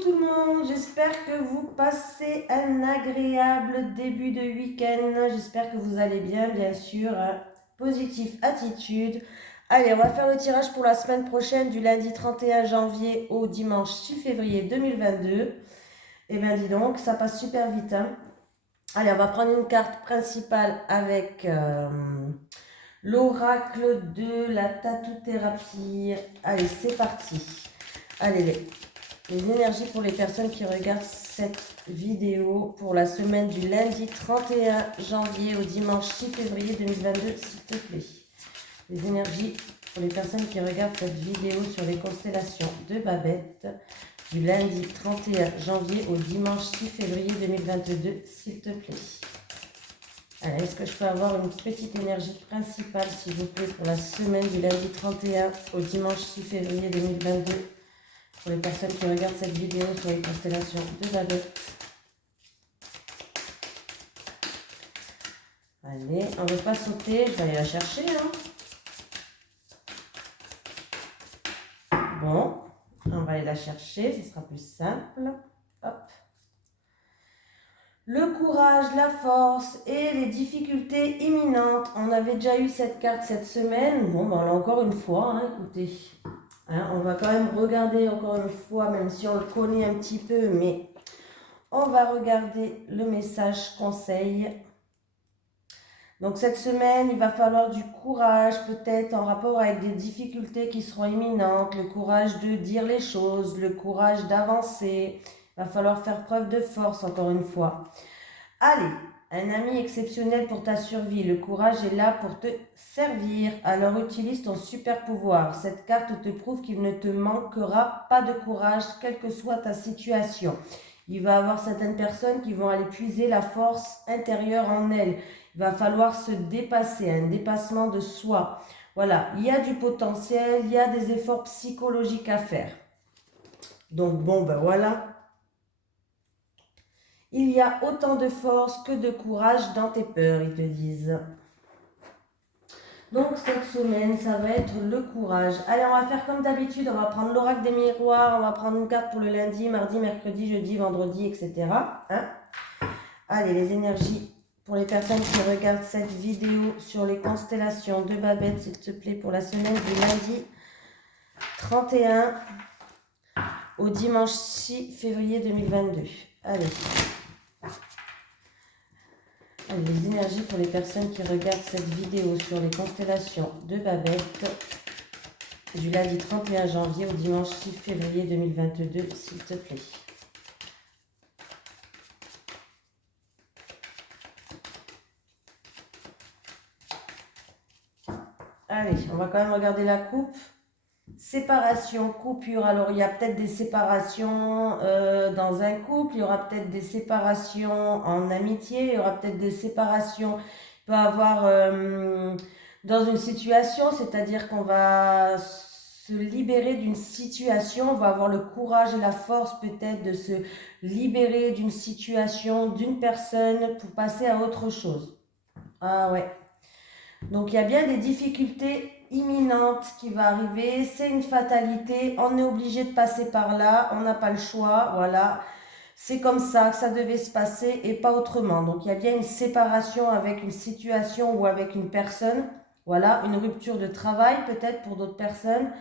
tout le monde, j'espère que vous passez un agréable début de week-end. J'espère que vous allez bien sûr. Positive attitude. Allez, on va faire le tirage pour la semaine prochaine du lundi 31 janvier au dimanche 6 février 2022. Eh bien dis donc, ça passe super vite. Allez, on va prendre une carte principale avec l'oracle de la tatou-thérapie. Allez, c'est parti. Allez, les énergies pour les personnes qui regardent cette vidéo pour la semaine du lundi 31 janvier au dimanche 6 février 2022, s'il te plaît. Les énergies pour les personnes qui regardent cette vidéo sur les constellations de Babette du lundi 31 janvier au dimanche 6 février 2022, s'il te plaît. Alors, est-ce que je peux avoir une petite énergie principale, s'il vous plaît, pour la semaine du lundi 31 au dimanche 6 février 2022 pour les personnes qui regardent cette vidéo sur les constellations de Babette. Allez, on ne veut pas sauter, je vais aller la chercher. Bon, on va aller la chercher, ce sera plus simple. Hop. Le courage, la force et les difficultés imminentes. On avait déjà eu cette carte cette semaine. Bon, ben, là encore une fois, écoutez. On va quand même regarder encore une fois, même si on le connaît un petit peu, mais on va regarder le message conseil. Donc cette semaine, il va falloir du courage, peut-être en rapport avec des difficultés qui seront imminentes, le courage de dire les choses, le courage d'avancer. Il va falloir faire preuve de force encore une fois. Allez, un ami exceptionnel pour ta survie. Le courage est là pour te servir. Alors utilise ton super pouvoir. Cette carte te prouve qu'il ne te manquera pas de courage, quelle que soit ta situation. Il va y avoir certaines personnes qui vont aller puiser la force intérieure en elles. Il va falloir se dépasser, un dépassement de soi. Voilà, il y a du potentiel, il y a des efforts psychologiques à faire. Donc bon, ben voilà. Il y a autant de force que de courage dans tes peurs, ils te disent. Donc cette semaine, ça va être le courage. Allez, on va faire comme d'habitude, on va prendre l'oracle des miroirs, on va prendre une carte pour le lundi, mardi, mercredi, jeudi, vendredi, etc. Allez, les énergies pour les personnes qui regardent cette vidéo sur les constellations de Babette, s'il te plaît, pour la semaine du lundi 31 au dimanche 6 février 2022. Allez, les énergies pour les personnes qui regardent cette vidéo sur les constellations de Babette du lundi 31 janvier au dimanche 6 février 2022, s'il te plaît. Allez, on va quand même regarder la coupe. Séparation, coupure. Alors, il y a peut-être des séparations dans un couple, il y aura peut-être des séparations en amitié, il y aura peut-être des séparations. Il peut y avoir dans une situation, c'est-à-dire qu'on va se libérer d'une situation, on va avoir le courage et la force peut-être de se libérer d'une situation, d'une personne pour passer à autre chose. Ah ouais. Donc il y a bien des difficultés imminentes qui vont arriver, c'est une fatalité, on est obligé de passer par là, on n'a pas le choix, voilà. C'est comme ça que ça devait se passer et pas autrement. Donc il y a bien une séparation avec une situation ou avec une personne, voilà, une rupture de travail peut-être pour d'autres personnes.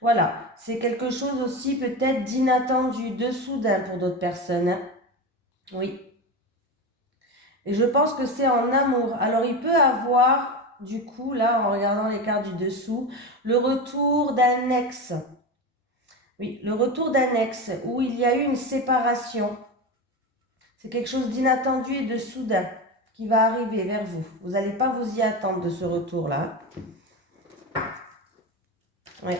Voilà, c'est quelque chose aussi peut-être d'inattendu, de soudain pour d'autres personnes. Oui. Et je pense que c'est en amour. Alors il peut avoir, du coup, là, en regardant les cartes du dessous, le retour d'un ex. Oui, le retour d'un ex où il y a eu une séparation. C'est quelque chose d'inattendu et de soudain qui va arriver vers vous. Vous n'allez pas vous y attendre de ce retour-là. Oui.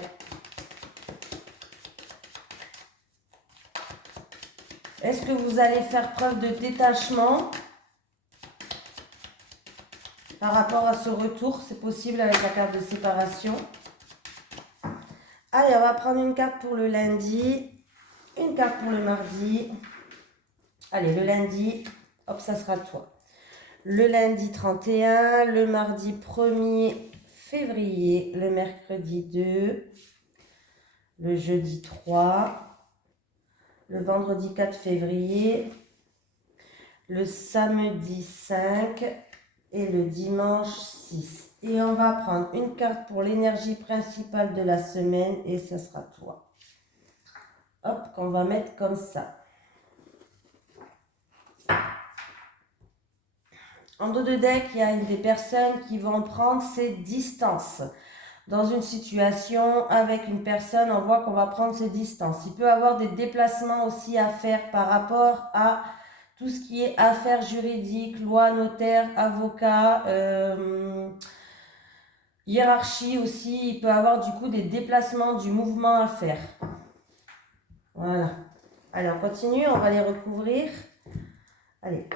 Est-ce que vous allez faire preuve de détachement par rapport à ce retour? C'est possible avec la carte de séparation. Allez, on va prendre une carte pour le lundi, une carte pour le mardi. Allez, le lundi, hop, ça sera toi. Le lundi 31, le mardi 1er février, le mercredi 2, le jeudi 3, le vendredi 4 février, le samedi 5 et le dimanche 6. Et on va prendre une carte pour l'énergie principale de la semaine et ça sera toi. Hop, qu'on va mettre comme ça. En dos de deck, il y a des personnes qui vont prendre ces distances. Dans une situation avec une personne, on voit qu'on va prendre ses distances. Il peut y avoir des déplacements aussi à faire par rapport à tout ce qui est affaires juridiques, loi, notaire, avocat, hiérarchie aussi. Il peut y avoir du coup des déplacements, du mouvement à faire. Voilà. Allez, on continue, on va les recouvrir. Allez,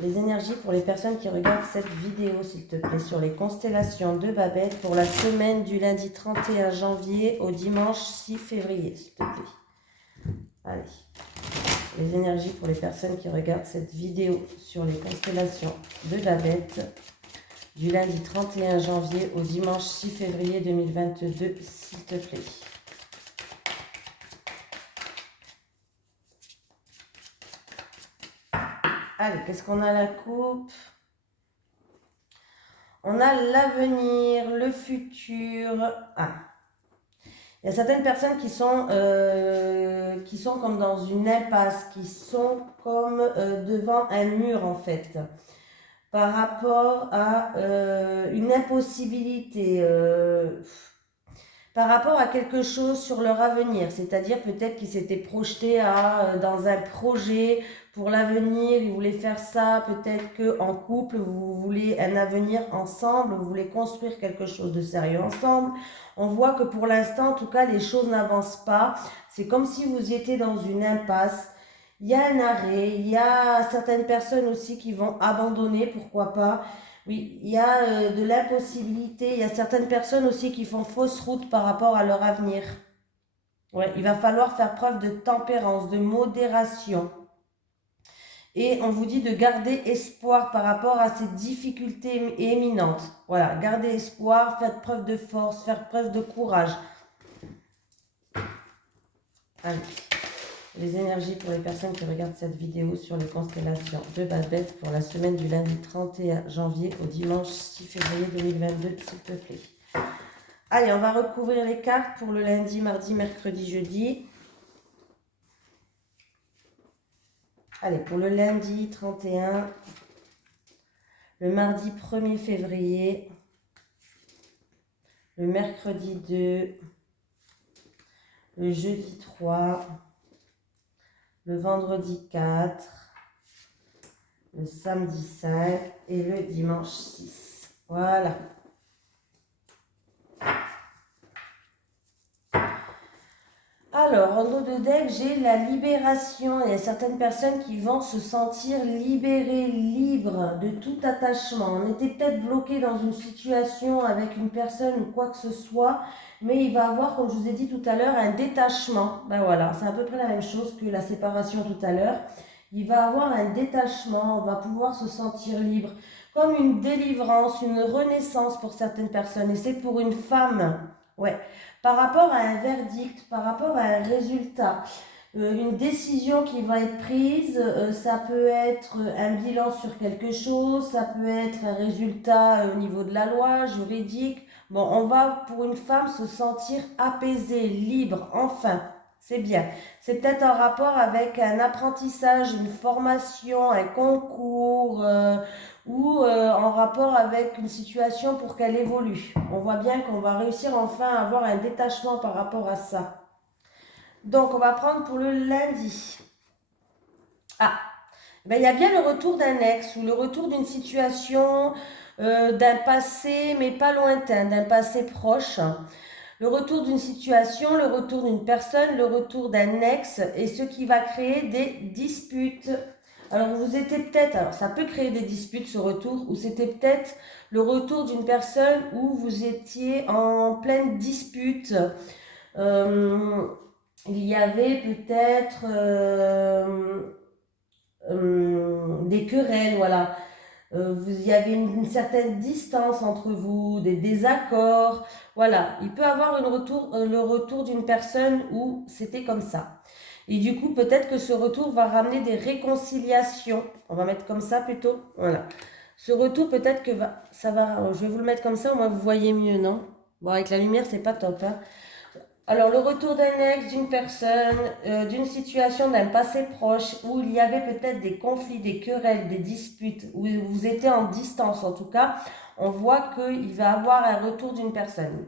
les énergies pour les personnes qui regardent cette vidéo, s'il te plaît, sur les constellations de Babette pour la semaine du lundi 31 janvier au dimanche 6 février, s'il te plaît. Allez, les énergies pour les personnes qui regardent cette vidéo sur les constellations de Babette du lundi 31 janvier au dimanche 6 février 2022, s'il te plaît. Allez, qu'est-ce qu'on a à la coupe? On a l'avenir, le futur. Ah. Il y a certaines personnes qui sont comme dans une impasse, qui sont comme devant un mur en fait, par rapport à une impossibilité, par rapport à quelque chose sur leur avenir, c'est-à-dire peut-être qu'ils s'étaient projetés dans un projet pour l'avenir, ils voulaient faire ça, peut-être qu'en couple, vous voulez un avenir ensemble, vous voulez construire quelque chose de sérieux ensemble. On voit que pour l'instant, en tout cas, les choses n'avancent pas. C'est comme si vous étiez dans une impasse. Il y a un arrêt, il y a certaines personnes aussi qui vont abandonner, pourquoi pas. Oui, il y a de l'impossibilité. Il y a certaines personnes aussi qui font fausse route par rapport à leur avenir. Ouais, il va falloir faire preuve de tempérance, de modération. Et on vous dit de garder espoir par rapport à ces difficultés éminentes. Voilà, garder espoir, faire preuve de force, faire preuve de courage. Allez, les énergies pour les personnes qui regardent cette vidéo sur les constellations de Babette pour la semaine du lundi 31 janvier au dimanche 6 février 2022, s'il te plaît. Allez, on va recouvrir les cartes pour le lundi, mardi, mercredi, jeudi. Allez, pour le lundi 31, le mardi 1er février, le mercredi 2, le jeudi 3, le vendredi 4, le samedi 5 et le dimanche 6. Voilà. Alors, en dos de deck, j'ai la libération. Il y a certaines personnes qui vont se sentir libérées, libres de tout attachement. On était peut-être bloqué dans une situation avec une personne ou quoi que ce soit, mais il va avoir, comme je vous ai dit tout à l'heure, un détachement. Ben voilà, c'est à peu près la même chose que la séparation tout à l'heure. Il va avoir un détachement, on va pouvoir se sentir libre, comme une délivrance, une renaissance pour certaines personnes. Et c'est pour une femme, ouais. Par rapport à un verdict, par rapport à un résultat, une décision qui va être prise, ça peut être un bilan sur quelque chose, ça peut être un résultat au niveau de la loi, juridique. Bon, on va pour une femme se sentir apaisée, libre, enfin, c'est bien. C'est peut-être en rapport avec un apprentissage, une formation, un concours, ou en rapport avec une situation pour qu'elle évolue. On voit bien qu'on va réussir enfin à avoir un détachement par rapport à ça. Donc, on va prendre pour le lundi. Ah, ben, il y a bien le retour d'un ex ou le retour d'une situation, d'un passé, mais pas lointain, d'un passé proche. Le retour d'une situation, le retour d'une personne, le retour d'un ex, et ce qui va créer des disputes. Alors vous étiez peut-être, alors ça peut créer des disputes ce retour, ou c'était peut-être le retour d'une personne où vous étiez en pleine dispute. Il y avait peut-être des querelles, voilà. il y avait une certaine distance entre vous, des désaccords. Voilà, il peut avoir le retour d'une personne où c'était comme ça. Et du coup, peut-être que ce retour va ramener des réconciliations. On va mettre comme ça plutôt. Voilà. Ce retour, peut-être que ça va. Je vais vous le mettre comme ça, au moins vous voyez mieux, non? Bon, avec la lumière, c'est pas top, hein. Alors, le retour d'un ex, d'une personne, d'une situation, d'un passé proche, où il y avait peut-être des conflits, des querelles, des disputes, où vous étiez en distance en tout cas, on voit qu'il va avoir un retour d'une personne.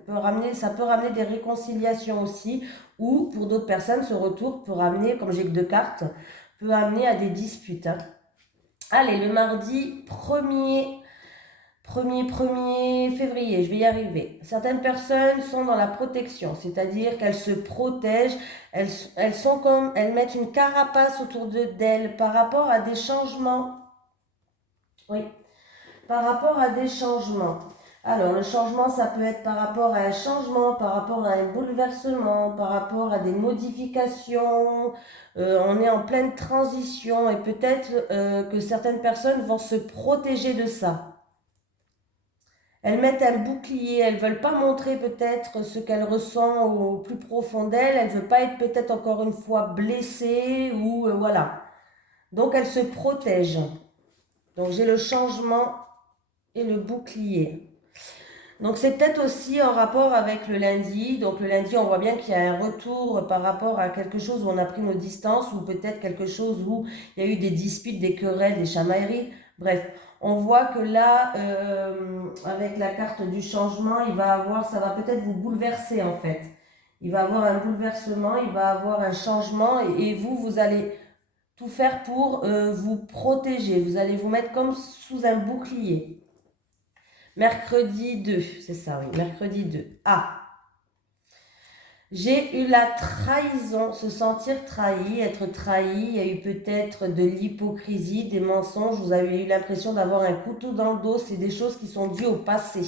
Ça peut ramener des réconciliations aussi, ou pour d'autres personnes, ce retour peut ramener, comme j'ai que 2 cartes, peut amener à des disputes, hein. Allez, le mardi 1er février, je vais y arriver. Certaines personnes sont dans la protection, c'est-à-dire qu'elles se protègent, elles mettent une carapace autour d'elles par rapport à des changements. Oui, par rapport à des changements. Alors, le changement, ça peut être par rapport à un changement, par rapport à un bouleversement, par rapport à des modifications. On est en pleine transition et peut-être que certaines personnes vont se protéger de ça. Elles mettent un bouclier, elles ne veulent pas montrer peut-être ce qu'elles ressentent au plus profond d'elles, elles ne veulent pas être peut-être encore une fois blessées ou voilà. Donc elles se protègent. Donc j'ai le changement et le bouclier. Donc c'est peut-être aussi en rapport avec le lundi. Donc le lundi, on voit bien qu'il y a un retour par rapport à quelque chose où on a pris nos distances ou peut-être quelque chose où il y a eu des disputes, des querelles, des chamailleries. Bref, on voit que là, avec la carte du changement, ça va peut-être vous bouleverser en fait. Il va avoir un bouleversement, il va avoir un changement et vous allez tout faire pour vous protéger. Vous allez vous mettre comme sous un bouclier. Mercredi 2, c'est ça, oui, mercredi 2. Ah, j'ai eu la trahison, se sentir trahi, être trahi. Il y a eu peut-être de l'hypocrisie, des mensonges. Vous avez eu l'impression d'avoir un couteau dans le dos. C'est des choses qui sont dues au passé.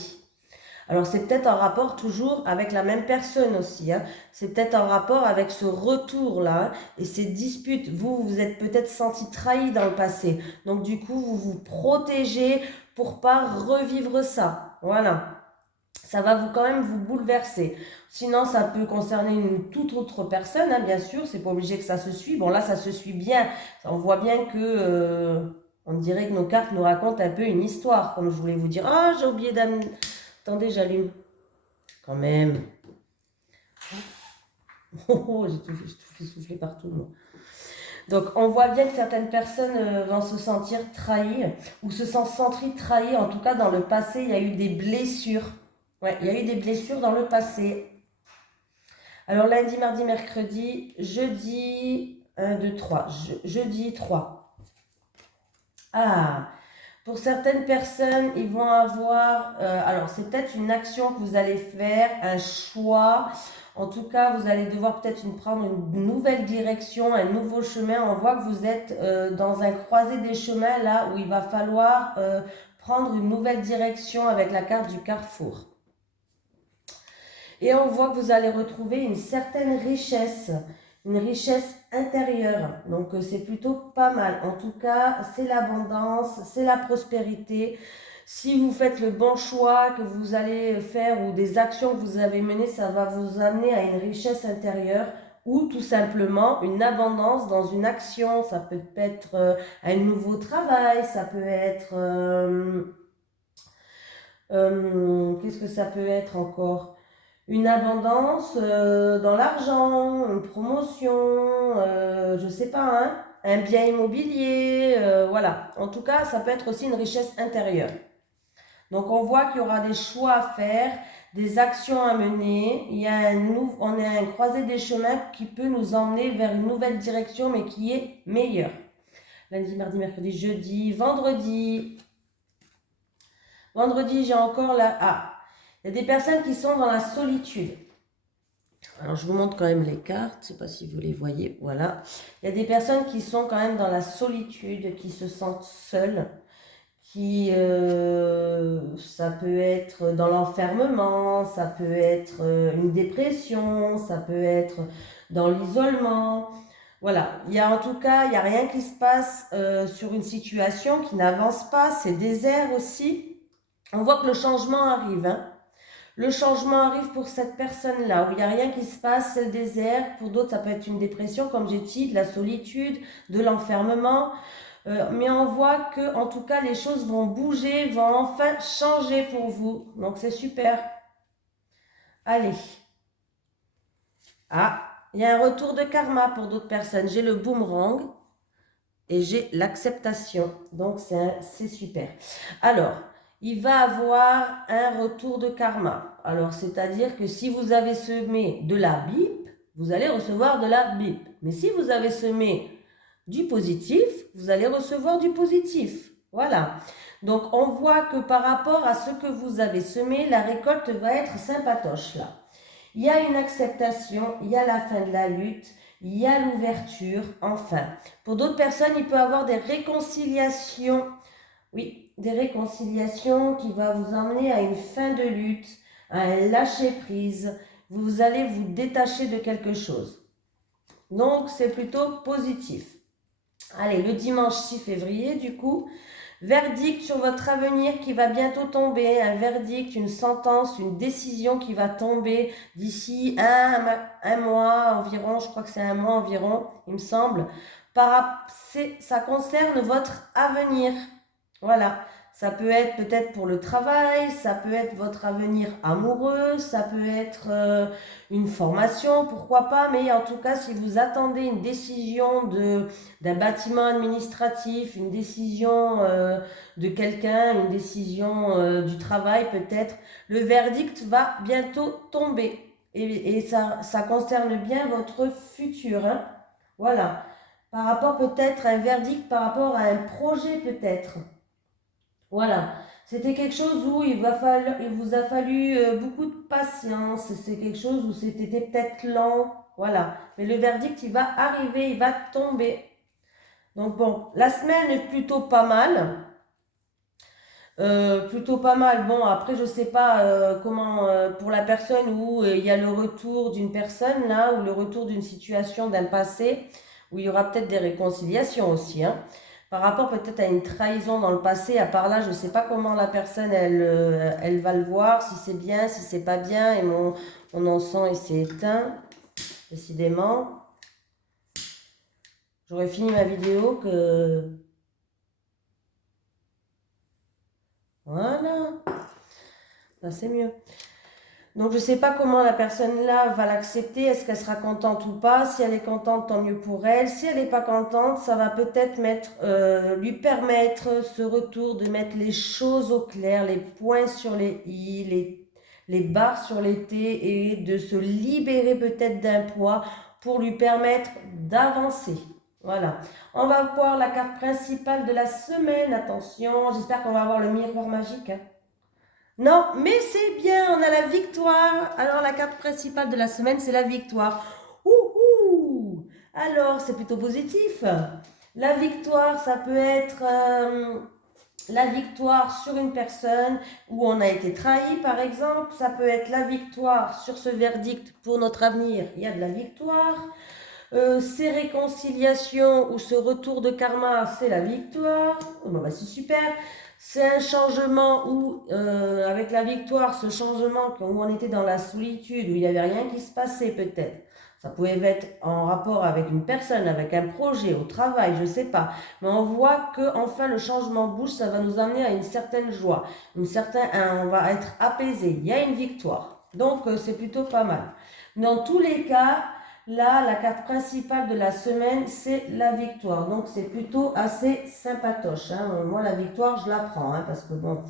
Alors c'est peut-être en rapport toujours avec la même personne aussi, hein. C'est peut-être en rapport avec ce retour-là, hein, et ces disputes. Vous êtes peut-être senti trahi dans le passé. Donc du coup, vous vous protégez pour pas revivre ça. Voilà. Ça va quand même vous bouleverser. Sinon, ça peut concerner une toute autre personne, hein, bien sûr. C'est pas obligé que ça se suive. Bon, là, ça se suit bien. On voit bien que on dirait que nos cartes nous racontent un peu une histoire, comme je voulais vous dire. Ah, j'ai oublié d'amener. Attendez, j'allume. Quand même. Oh, j'ai tout fait souffler partout, moi. Donc, on voit bien que certaines personnes vont se sentir trahies ou se sentir trahies. En tout cas, dans le passé, il y a eu des blessures. Ouais, il y a eu des blessures dans le passé. Alors, lundi, mardi, mercredi, jeudi, 1, 2, 3. Jeudi 3. Ah, pour certaines personnes, ils vont avoir, alors c'est peut-être une action que vous allez faire, un choix. En tout cas, vous allez devoir peut-être prendre une nouvelle direction, un nouveau chemin. On voit que vous êtes dans un croisé des chemins là où il va falloir prendre une nouvelle direction avec la carte du carrefour. Et on voit que vous allez retrouver une certaine richesse, une richesse intérieure. Donc c'est plutôt pas mal. En tout cas, c'est l'abondance, c'est la prospérité. Si vous faites le bon choix que vous allez faire ou des actions que vous avez menées, ça va vous amener à une richesse intérieure ou tout simplement une abondance dans une action. Ça peut être un nouveau travail, ça peut être... qu'est-ce que ça peut être encore? Une abondance dans l'argent, une promotion, je sais pas, hein, un bien immobilier, voilà. En tout cas, ça peut être aussi une richesse intérieure. Donc, on voit qu'il y aura des choix à faire, des actions à mener. On est à un croisé des chemins qui peut nous emmener vers une nouvelle direction, mais qui est meilleure. Lundi, mardi, mercredi, jeudi, vendredi. Vendredi, j'ai encore la... Ah, il y a des personnes qui sont dans la solitude. Alors, je vous montre quand même les cartes. Je ne sais pas si vous les voyez. Voilà. Il y a des personnes qui sont quand même dans la solitude, qui se sentent seules, ça peut être dans l'enfermement, ça peut être une dépression, ça peut être dans l'isolement. Voilà, il y a en tout cas, il n'y a rien qui se passe sur une situation qui n'avance pas, c'est désert aussi. On voit que le changement arrive, hein. Le changement arrive pour cette personne-là, où il n'y a rien qui se passe, c'est le désert. Pour d'autres, ça peut être une dépression, comme j'ai dit, de la solitude, de l'enfermement. Mais on voit que, en tout cas, les choses vont bouger, vont enfin changer pour vous. Donc, c'est super. Allez. Ah, il y a un retour de karma pour d'autres personnes. J'ai le boomerang et j'ai l'acceptation. Donc, c'est super. Alors, il va avoir un retour de karma. Alors, c'est-à-dire que si vous avez semé de la bip, vous allez recevoir de la bip. Mais si vous avez semé du positif, vous allez recevoir du positif. Voilà. Donc, on voit que par rapport à ce que vous avez semé, la récolte va être sympatoche là. Il y a une acceptation, il y a la fin de la lutte, il y a l'ouverture, enfin. Pour d'autres personnes, il peut y avoir des réconciliations. Oui, des réconciliations qui vont vous emmener à une fin de lutte, à un lâcher-prise. Vous allez vous détacher de quelque chose. Donc, c'est plutôt positif. Allez, le dimanche 6 février, du coup, verdict sur votre avenir qui va bientôt tomber, un verdict, une sentence, une décision qui va tomber d'ici un mois environ, je crois que c'est un mois environ, il me semble. Ça concerne votre avenir. Voilà, ça peut être peut-être pour le travail, ça peut être votre avenir amoureux, ça peut être une formation, pourquoi pas, mais en tout cas, si vous attendez une décision d'un bâtiment administratif, une décision de quelqu'un, une décision du travail peut-être, le verdict va bientôt tomber. Et ça concerne bien votre futur, hein. Voilà, par rapport peut-être à un verdict, par rapport à un projet peut-être. Voilà, c'était quelque chose où il vous a fallu beaucoup de patience, c'est quelque chose où c'était peut-être lent, voilà. Mais le verdict, il va arriver, il va tomber. Donc bon, la semaine est plutôt pas mal. Plutôt pas mal. Bon, après, je sais pas comment, pour la personne où il y a le retour d'une personne, là, ou le retour d'une situation d'un passé, où il y aura peut-être des réconciliations aussi, hein. Par rapport peut-être à une trahison dans le passé, à part là, je sais pas comment la personne, elle va le voir, si c'est bien, si c'est pas bien, et mon encens, il s'est éteint, décidément. J'aurais fini ma vidéo que... Voilà, là c'est mieux. Donc je ne sais pas comment la personne là va l'accepter, est-ce qu'elle sera contente ou pas. Si elle est contente, tant mieux pour elle. Si elle n'est pas contente, ça va peut-être lui permettre ce retour de mettre les choses au clair, les points sur les i, les barres sur les t, et de se libérer peut-être d'un poids pour lui permettre d'avancer. Voilà. On va voir la carte principale de la semaine. Attention, j'espère qu'on va avoir le miroir magique, hein. Non, mais c'est bien, on a la victoire. Alors, la carte principale de la semaine, c'est la victoire. Ouhou! Alors, c'est plutôt positif. La victoire, ça peut être la victoire sur une personne où on a été trahi, par exemple. Ça peut être la victoire sur ce verdict pour notre avenir. Il y a de la victoire. Ces réconciliations ou ce retour de karma, c'est la victoire. Oh, bah, c'est super. C'est un changement où, avec la victoire, ce changement où on était dans la solitude, où il n'y avait rien qui se passait peut-être. Ça pouvait être en rapport avec une personne, avec un projet, au travail, je ne sais pas. Mais on voit que enfin le changement bouge, ça va nous amener à une certaine joie. On va être apaisé. Il y a une victoire. Donc c'est plutôt pas mal. Dans tous les cas, là, la carte principale de la semaine, c'est la victoire. Donc, c'est plutôt assez sympatoche, hein. Moi, la victoire, je la prends, hein, parce que bon,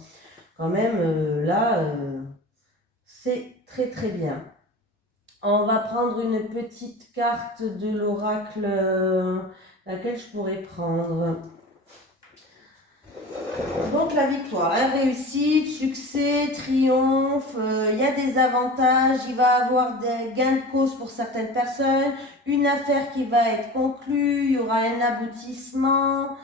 quand même, c'est très très bien. On va prendre une petite carte de l'oracle, laquelle je pourrais prendre. Donc la victoire, hein, réussite, succès, triomphe, il y a des avantages, il va y avoir des gains de cause pour certaines personnes, une affaire qui va être conclue, il y aura un aboutissement.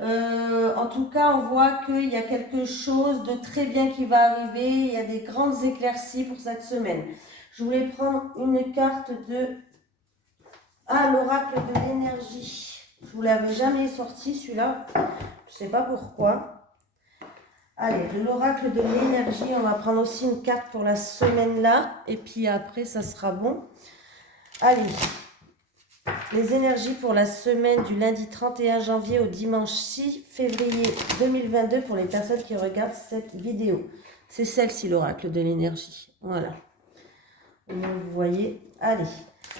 En tout cas, on voit qu'il y a quelque chose de très bien qui va arriver, il y a des grandes éclaircies pour cette semaine. Je voulais prendre une carte de Ah, l'oracle de l'énergie. Je vous l'avais jamais sorti celui-là. Je ne sais pas pourquoi. Allez, de l'oracle de l'énergie, on va prendre aussi une carte pour la semaine là. Et puis après, ça sera bon. Allez, les énergies pour la semaine du lundi 31 janvier au dimanche 6 février 2022 pour les personnes qui regardent cette vidéo. C'est celle-ci, l'oracle de l'énergie. Voilà. Vous voyez. Allez,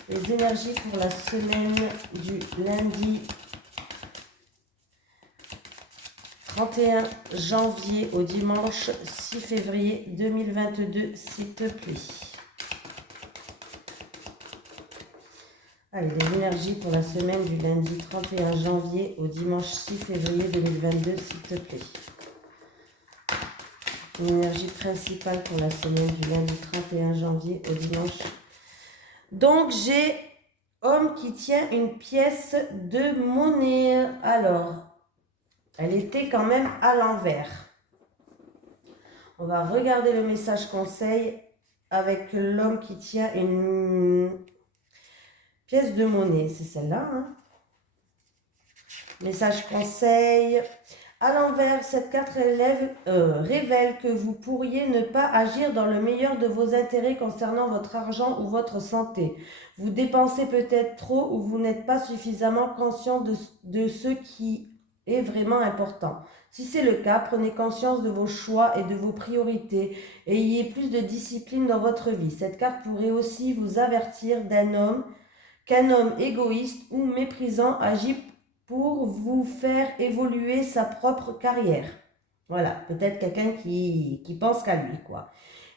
les énergies pour la semaine du lundi 31 janvier au dimanche 6 février 2022, s'il te plaît. Allez, les énergies pour la semaine du lundi 31 janvier au dimanche 6 février 2022, s'il te plaît. L'énergie principale pour la semaine du lundi 31 janvier au dimanche. Donc, j'ai homme qui tient une pièce de monnaie. Alors, elle était quand même à l'envers. On va regarder le message conseil avec l'homme qui tient une pièce de monnaie. C'est celle-là, hein? Message conseil. À l'envers, cette carte révèle que vous pourriez ne pas agir dans le meilleur de vos intérêts concernant votre argent ou votre santé. Vous dépensez peut-être trop ou vous n'êtes pas suffisamment conscient de ce qui est vraiment important. Si c'est le cas, prenez conscience de vos choix et de vos priorités et ayez plus de discipline dans votre vie. Cette carte pourrait aussi vous avertir qu'un homme égoïste ou méprisant agit pour vous faire évoluer sa propre carrière. Voilà, peut-être quelqu'un qui pense qu'à lui, quoi.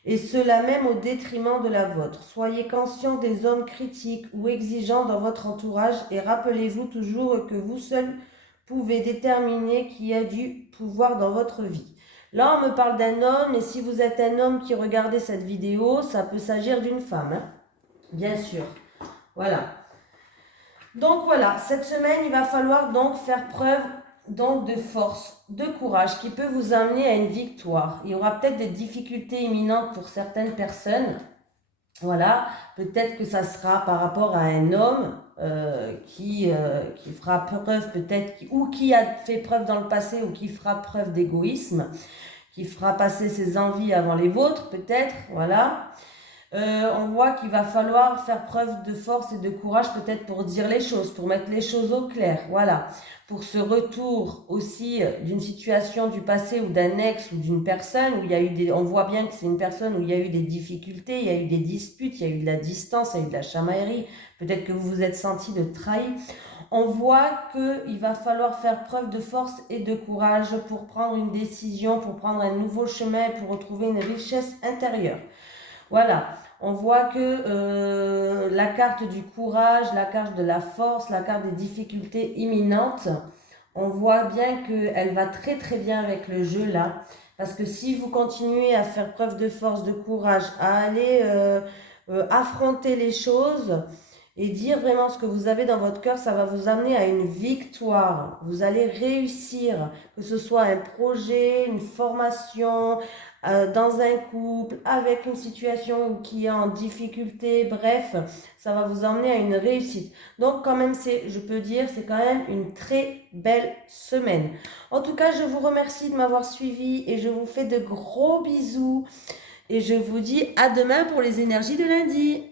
Et cela même au détriment de la vôtre. Soyez conscient des hommes critiques ou exigeants dans votre entourage et rappelez-vous toujours que vous seul pouvez déterminer qui a du pouvoir dans votre vie. Là, on me parle d'un homme, et si vous êtes un homme qui regardez cette vidéo, ça peut s'agir d'une femme, hein, bien sûr. Voilà. Donc voilà, cette semaine, il va falloir donc faire preuve donc de force, de courage qui peut vous amener à une victoire. Il y aura peut-être des difficultés imminentes pour certaines personnes. Voilà, peut-être que ça sera par rapport à un homme qui fera preuve peut-être, ou qui a fait preuve dans le passé, ou qui fera preuve d'égoïsme, qui fera passer ses envies avant les vôtres peut-être, voilà. On voit qu'il va falloir faire preuve de force et de courage peut-être pour dire les choses, pour mettre les choses au clair, voilà. Pour ce retour aussi d'une situation du passé ou d'un ex ou d'une personne où il y a eu on voit bien que c'est une personne où il y a eu des difficultés, il y a eu des disputes, il y a eu de la distance, il y a eu de la chamaillerie, peut-être que vous vous êtes senti de trahi. On voit qu'il va falloir faire preuve de force et de courage pour prendre une décision, pour prendre un nouveau chemin, pour retrouver une richesse intérieure. Voilà, on voit que la carte du courage, la carte de la force, la carte des difficultés imminentes, on voit bien qu'elle va très très bien avec le jeu là. Parce que si vous continuez à faire preuve de force, de courage, à aller affronter les choses et dire vraiment ce que vous avez dans votre cœur, ça va vous amener à une victoire. Vous allez réussir, que ce soit un projet, une formation, dans un couple, avec une situation qui est en difficulté, bref, ça va vous emmener à une réussite. Donc quand même, je peux dire, c'est quand même une très belle semaine. En tout cas, je vous remercie de m'avoir suivi et je vous fais de gros bisous et je vous dis à demain pour les énergies de lundi.